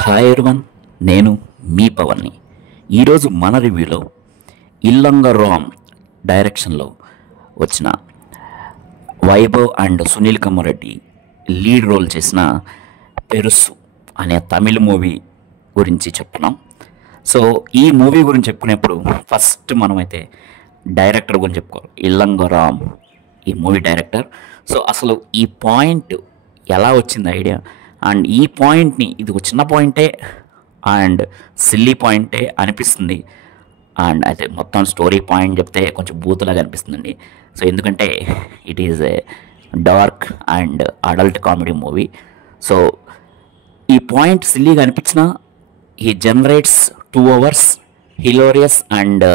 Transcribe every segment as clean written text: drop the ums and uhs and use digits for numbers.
Hi everyone, నేను మీ పవన్ని. ఈరోజు మన రివ్యూలో ఇల్లంగ రామ్ డైరెక్షన్లో వచ్చిన Vaibhav and Sunil Kammareddy lead role చేసిన పెరుసు అనే తమిళ మూవీ గురించి చెప్తున్నాం. సో ఈ మూవీ గురించి చెప్పుకునేప్పుడు ఫస్ట్ మనమైతే డైరెక్టర్ గురించి చెప్పుకోవాలి. ఇల్లంగ రామ్ ఈ మూవీ డైరెక్టర్. సో అసలు ఈ పాయింట్ ఎలా వచ్చింది ఐడియా, అండ్ ఈ పాయింట్ని ఇది ఒక చిన్న పాయింటే అండ్ సిల్లీ పాయింటే అనిపిస్తుంది. అండ్ అయితే మొత్తం స్టోరీ పాయింట్ చెప్తే కొంచెం బూతులాగా అనిపిస్తుందండి. సో ఎందుకంటే it is a dark and adult comedy movie. So ఈ పాయింట్ సిల్లీగా అనిపించినా ఈ generates 2 hours hilarious and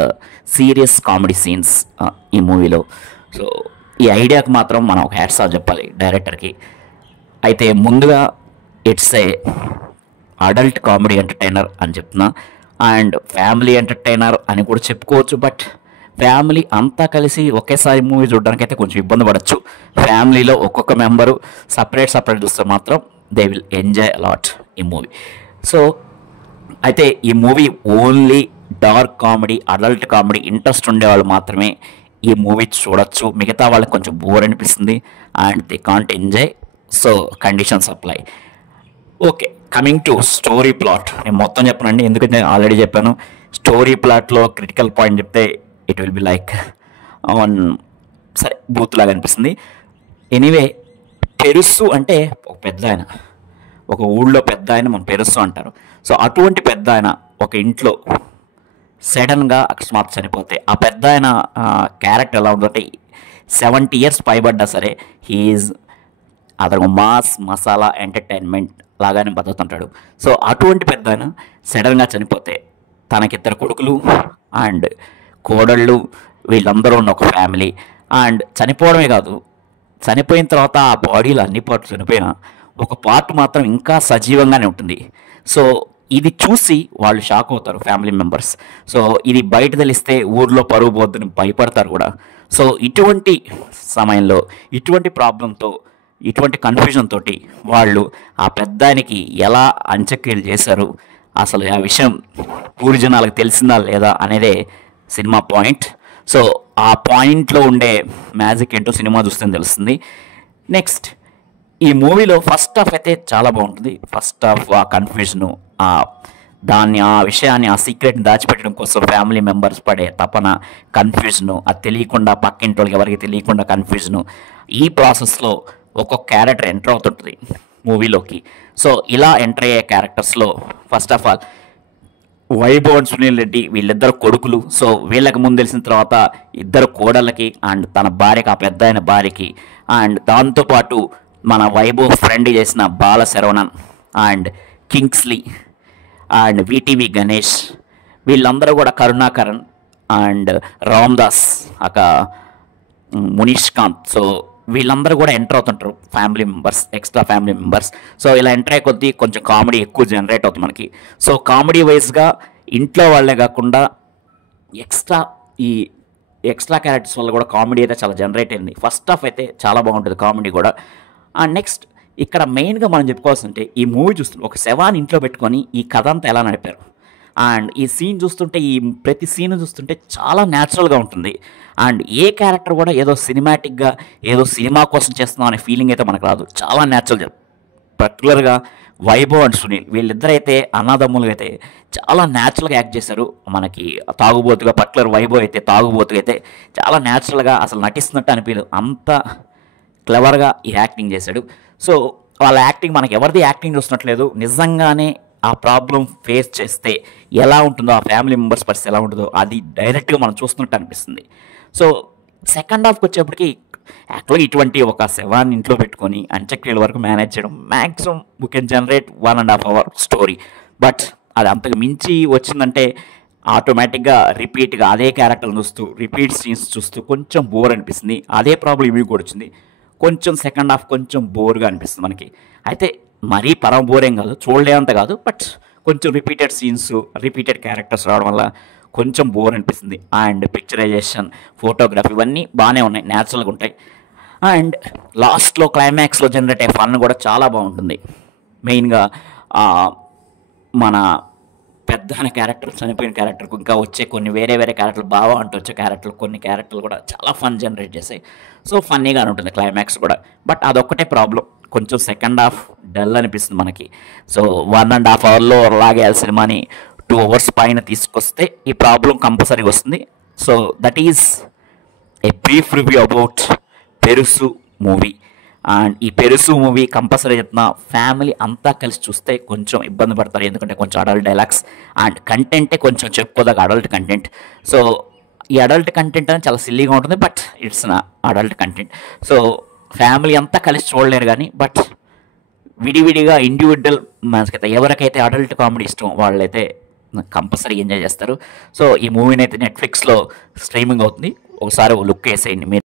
serious comedy scenes ఈ మూవీలో. సో ఈ ఐడియాకి మాత్రం మనం ఒక హ్యాట్స్ ఆఫ్ చెప్పాలి డైరెక్టర్కి. అయితే ముందుగా it's a adult comedy entertainer అని చెప్తున్నా, అండ్ ఫ్యామిలీ ఎంటర్టైనర్ అని కూడా చెప్పుకోవచ్చు. బట్ ఫ్యామిలీ అంతా కలిసి ఒకేసారి మూవీ చూడడానికి అయితే కొంచెం ఇబ్బంది పడవచ్చు. ఫ్యామిలీలో ఒక్కొక్క మెంబరు సపరేట్ చూస్తే మాత్రం దే విల్ ఎంజాయ్ అలాట్ ఈ మూవీ. సో అయితే ఈ movie only dark comedy, adult comedy interest ఉండేవాళ్ళు మాత్రమే ఈ మూవీ చూడొచ్చు. మిగతా వాళ్ళకి కొంచెం బోర్ అనిపిస్తుంది and they can't enjoy. So conditions apply. Okay, coming to story plot. నేను మొత్తం చెప్పనండి, ఎందుకంటే నేను ఆల్రెడీ చెప్పాను. స్టోరీ ప్లాట్లో క్రిటికల్ పాయింట్ చెప్తే ఇట్ విల్ బి లైక్ సరే బూత్ లాగా అనిపిస్తుంది. ఎనీవే, పెరుసు అంటే ఒక పెద్ద ఆయన, ఒక ఊళ్ళో పెద్ద ఆయన మనం పెరుసు అంటారు. సో అటువంటి పెద్ద ఆయన ఒక ఇంట్లో సడన్గా అకస్మాత్ చనిపోతే ఆ పెద్ద ఆయన క్యారెక్టర్ ఎలా ఉందంటే 70 years పైబడ్డా సరే హీఈస్ అతను మాస్ మసాలా ఎంటర్టైన్మెంట్ లాగానే బతుకుతుంటాడు. సో అటువంటి పెద్ద ఆయన సడన్గా చనిపోతే తనకిద్దరు కొడుకులు అండ్ కోడళ్ళు వీళ్ళందరూ ఉన్న ఒక ఫ్యామిలీ. అండ్ చనిపోవడమే కాదు, చనిపోయిన తర్వాత ఆ బాడీలో అన్ని పార్ట్లు చనిపోయినా ఒక పార్ట్ మాత్రం ఇంకా సజీవంగానే ఉంటుంది. సో ఇది చూసి వాళ్ళు షాక్ అవుతారు ఫ్యామిలీ మెంబర్స్. సో ఇది బయట తెలిస్తే ఊర్లో పరువు పోద్దని భయపడతారు కూడా. సో ఇటువంటి సమయంలో ఇటువంటి ప్రాబ్లంతో ఇటువంటి కన్ఫ్యూజన్ తోటి వాళ్ళు ఆ పెద్దానికి ఎలా అంత్యక్రియలు చేశారు, అసలు ఆ విషయం ఊరి జనాలకు తెలిసిందా లేదా అనేదే సినిమా పాయింట్. సో ఆ పాయింట్లో ఉండే మ్యాజిక్ ఏంటో సినిమా చూస్తే తెలుస్తుంది. నెక్స్ట్, ఈ మూవీలో ఫస్ట్ హాఫ్ అయితే చాలా బాగుంటుంది. ఫస్ట్ హాఫ్ ఆ కన్ఫ్యూజను, ఆ విషయాన్ని, ఆ సీక్రెట్ని దాచిపెట్టడం కోసం ఫ్యామిలీ మెంబర్స్ పడే తపన, కన్ఫ్యూజను, అది తెలియకుండా పక్కింటి వాళ్ళకి ఎవరికి తెలియకుండా కన్ఫ్యూజను, ఈ ప్రాసెస్లో ఒక్కొక్క క్యారెక్టర్ ఎంటర్ అవుతుంటుంది మూవీలోకి. సో ఇలా ఎంటర్ అయ్యే క్యారెక్టర్స్లో first of all Vaibhav and Sunil Reddy వీళ్ళిద్దరు కొడుకులు. సో వీళ్ళకి ముందు తెలిసిన తర్వాత ఇద్దరు కోడళ్ళకి అండ్ తన భార్యకి, ఆ పెద్ద ఆయన భార్యకి, అండ్ దాంతోపాటు మన వైభవ్ ఫ్రెండ్ చేసిన Bala Saravanan and Kingsley and VTV Ganesh, వీళ్ళందరూ కూడా Karunakaran and Ramdas, Munishkanth. So వీళ్ళందరూ కూడా ఎంటర్ అవుతుంటారు family members, extra family members. So ఇలా ఎంటర్ అయ్యే కొద్దీ కొంచెం కామెడీ ఎక్కువ జనరేట్ అవుతుంది మనకి. సో కామెడీ వైజ్గా ఇంట్లో వాళ్ళే కాకుండా ఈ ఎక్స్ట్రా క్యారెక్టర్స్ వల్ల కూడా కామెడీ అయితే చాలా జనరేట్ అయింది. ఫస్ట్ హాఫ్ అయితే చాలా బాగుంటుంది కామెడీ కూడా. అండ్ నెక్స్ట్, ఇక్కడ మెయిన్గా మనం చెప్పుకోవాల్సింటే ఈ మూవీ చూస్తుంటే ఒక శవాన్ని ఇంట్లో పెట్టుకొని ఈ కథ అంతా ఎలా నడిపారు. అండ్ ఈ సీన్ చూస్తుంటే, ఈ ప్రతి సీన్ చూస్తుంటే చాలా న్యాచురల్గా ఉంటుంది. అండ్ ఏ క్యారెక్టర్ కూడా ఏదో సినిమాటిక్గా ఏదో సినిమా కోసం చేస్తున్నాం అనే ఫీలింగ్ అయితే మనకు రాదు. చాలా న్యాచురల్గా, పర్టికులర్గా వైభవ్ అండ్ సునీల్ వీళ్ళిద్దరైతే అన్నదమ్ములుగా అయితే చాలా న్యాచురల్గా యాక్ట్ చేశారు. మనకి తాగుబోతుగా, పర్టికులర్ వైభవ్ అయితే తాగుబోతుగా అయితే చాలా న్యాచురల్గా అసలు నటిస్తున్నట్టు అనిపించదు, అంత క్లవర్గా ఈ యాక్టింగ్ చేశాడు. సో వాళ్ళ యాక్టింగ్ మనకి ఎవరిది యాక్టింగ్ చూస్తున్నట్లేదు, నిజంగానే ఆ ప్రాబ్లం ఫేస్ చేస్తే ఎలా ఉంటుందో, ఆ ఫ్యామిలీ మెంబర్స్ పరిస్థితి ఎలా ఉంటుందో అది డైరెక్ట్గా మనం చూస్తున్నట్టు అనిపిస్తుంది. సో సెకండ్ హాఫ్కి వచ్చేప్పటికి యాక్చువల్గా ఇటువంటి ఒక శవాన్ని ఇంట్లో పెట్టుకొని అంత్యక్రియల వరకు మేనేజ్ చేయడం maximum we can generate 1.5 hour story. But అది అంతకు మించి వచ్చిందంటే ఆటోమేటిక్గా రిపీట్గా అదే క్యారెక్టర్ని చూస్తూ రిపీట్ సీన్స్ చూస్తూ కొంచెం బోర్ అనిపిస్తుంది. అదే ప్రాబ్లం ఇవి కూడా వచ్చింది, కొంచెం సెకండ్ హాఫ్ కొంచెం బోర్గా అనిపిస్తుంది మనకి. అయితే మరీ పరమ బోరేం కాదు, చూడలేంత కాదు, బట్ కొంచెం రిపీటెడ్ సీన్స్, రిపీటెడ్ క్యారెక్టర్స్ రావడం వల్ల కొంచెం బోర్ అనిపిస్తుంది. అండ్ పిక్చరైజేషన్, ఫోటోగ్రఫీ ఇవన్నీ బాగానే ఉన్నాయి, న్యాచురల్గా ఉంటాయి. అండ్ లాస్ట్లో క్లైమాక్స్లో జనరేట్ అయ్యే ఫన్ కూడా చాలా బాగుంటుంది. మెయిన్గా మన పెద్ద అనే క్యారెక్టర్, చనిపోయిన క్యారెక్టర్కు ఇంకా వచ్చే కొన్ని వేరే వేరే క్యారెక్టర్లు, బావ అంటూ వచ్చే క్యారెక్టర్లు, కొన్ని క్యారెక్టర్లు కూడా చాలా ఫన్ జనరేట్ చేసాయి. సో ఫన్నీగానే ఉంటుంది క్లైమాక్స్ కూడా. బట్ అదొక్కటే ప్రాబ్లం, కొంచెం సెకండ్ హాఫ్ డల్ అనిపిస్తుంది మనకి. సో 1.5 అవర్లో లాగేయాలి సినిమాని 2 అవర్స్ పైన తీసుకొస్తే ఈ ప్రాబ్లం కంపల్సరీగా వస్తుంది. So that is a brief review about పెరుసు movie. And ఈ పెరుసు మూవీ కంపల్సరీ చెప్తున్నా, ఫ్యామిలీ అంతా కలిసి చూస్తే కొంచెం ఇబ్బంది పడతారు, ఎందుకంటే కొంచెం అడల్ట్ డైలాగ్స్ అండ్ కంటెంటే కొంచెం చెప్పుకోదాక అడల్ట్ కంటెంట్. సో ఈ అడల్ట్ కంటెంట్ అనేది చాలా సిల్లీగా ఉంటుంది, బట్ ఇట్స్ నా అడల్ట్ కంటెంట్. సో ఫ్యామిలీ అంతా కలిసి చూడలేరు కానీ, బట్ విడివిడిగా ఇండివిజువల్ మనకైతే ఎవరికైతే అడల్ట్ కామెడీ ఇష్టం వాళ్ళైతే కంపల్సరీ ఎంజాయ్ చేస్తారు. సో ఈ మూవీని అయితే నెట్ఫ్లిక్స్లో స్ట్రీమింగ్ అవుతుంది, ఒకసారి లుక్ వేసేయండి మీరు.